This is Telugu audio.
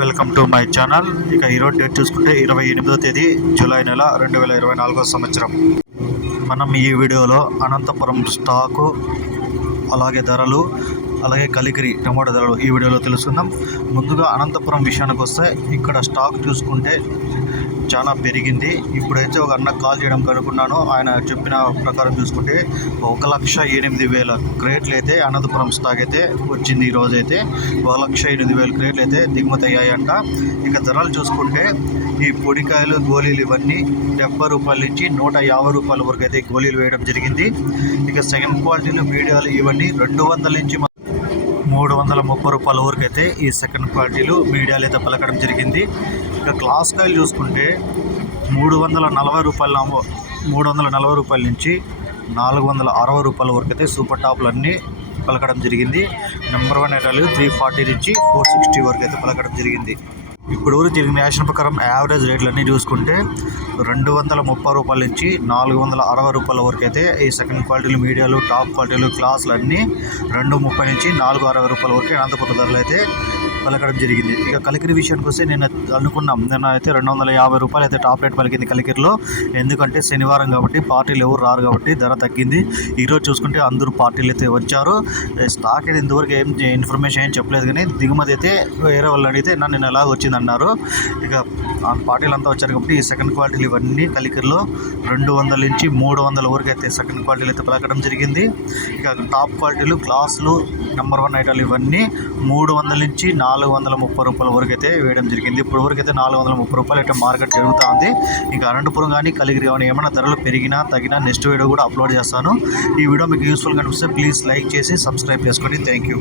Welcome to my channel. ఇక ఈరోజు డేట్ చూసుకుంటే ఇరవై ఎనిమిదో తేదీ జూలై నెల రెండు వేల ఇరవై నాలుగో సంవత్సరం. మనం ఈ వీడియోలో అనంతపురం స్టాకు అలాగే ధరలు అలాగే కలికిరి టమాటో ధరలు ఈ వీడియోలో తెలుసుకుందాం. ముందుగా అనంతపురం విషయానికి వస్తే ఇక్కడ స్టాక్ చూసుకుంటే చాలా పెరిగింది. ఇప్పుడైతే ఒక అన్న కాల్ చేయడం కనుక్కున్నాను. ఆయన చెప్పిన ప్రకారం చూసుకుంటే ఒక లక్ష ఎనిమిది వేల క్రేట్లు అయితే అనంతపురం స్టాక్ అయితే వచ్చింది ఈ అయితే ఒక లక్ష ఎనిమిది వేల క్రేట్లు అయితే దిగుమతి అయ్యాయంట. ఇక ధరలు చూసుకుంటే ఈ పొడికాయలు గోళీలు ఇవన్నీ డెబ్బై రూపాయల నుంచి నూట యాభై రూపాయల వరకు అయితే గోళీలు వేయడం జరిగింది. ఇక సెకండ్ క్వాలిటీలు మీడియాలు ఇవన్నీ రెండు వందల నుంచి మూడు వందల ముప్పై రూపాయల వరకు అయితే ఈ సెకండ్ క్వాలిటీలు మీడియాలు అయితే పలకడం జరిగింది. ఇక క్లాస్ కాయలు చూసుకుంటే మూడు వందల నలభై రూపాయల మూడు వందల నలభై రూపాయల నుంచి నాలుగు వందల అరవై రూపాయల వరకు అయితే సూపర్ టాప్లు అన్నీ పలకడం జరిగింది. నెంబర్ వన్ ఐటాలు త్రీ ఫార్టీ నుంచి ఫోర్ సిక్స్టీ వరకు అయితే పలకడం జరిగింది. ఇప్పుడు వరకు జరిగిన యాక్షన్ ప్రకారం యావరేజ్ రేట్లు అన్నీ చూసుకుంటే రెండు వందల ముప్పై రూపాయల నుంచి నాలుగు వందల అరవై రూపాయల వరకు అయితే ఈ సెకండ్ క్వాలిటీలు మీడియాలు టాప్ క్వాలిటీలు క్లాసులు అన్నీ రెండు ముప్పై నుంచి నాలుగు అరవై రూపాయల వరకు అనంతపురం ధరలు అయితే పలకడం జరిగింది. ఇక కలికిరి విషయానికి వస్తే నేను అనుకున్నాం. నేను అయితే రెండు వందల యాభై రూపాయలు అయితే టాప్ రేట్ పలికింది కలికిరిలో. ఎందుకంటే శనివారం కాబట్టి పార్టీలు ఎవరు రారు కాబట్టి ధర తగ్గింది. ఈరోజు చూసుకుంటే అందరూ పార్టీలు అయితే వచ్చారు. స్టాక్ అయితే ఇంతవరకు ఏం ఇన్ఫర్మేషన్ ఏం చెప్పలేదు కానీ దిగుమతి అయితే వేరే వాళ్ళు అడిగితే నన్ను ఎలా ఎలాగ వచ్చింది అన్నారు. ఇక ఆ పార్టీలు అంతా వచ్చారు కాబట్టి ఈ సెకండ్ క్వాలిటీలు ఇవన్నీ కలికిరిలో రెండు వందల నుంచి మూడు వందల వరకు అయితే సెకండ్ క్వాలిటీలు అయితే పలకడం జరిగింది. ఇక టాప్ క్వాలిటీలు క్లాసులు నెంబర్ వన్ ఐటాలు ఇవన్నీ మూడు వందల నుంచి నాలుగు వందల ముప్పై రూపాయల వరకు అయితే వేయడం జరిగింది. ఇప్పుడు వరకు అయితే నాలుగు వందల ముప్పై రూపాయలు అయితే మార్కెట్ జరుగుతూ ఉంది. ఇంకా అనంతపురం కానీ కలిగిరి కానీ ఏమైనా ధరలు పెరిగినా తగినా నెక్స్ట్ వీడియో కూడా అప్లోడ్ చేస్తాను. ఈ వీడియో మీకు యూస్ఫుల్ కనిపిస్తే ప్లీజ్ లైక్ చేసి సబ్స్క్రైబ్ చేసుకోండి థ్యాంక్ యూ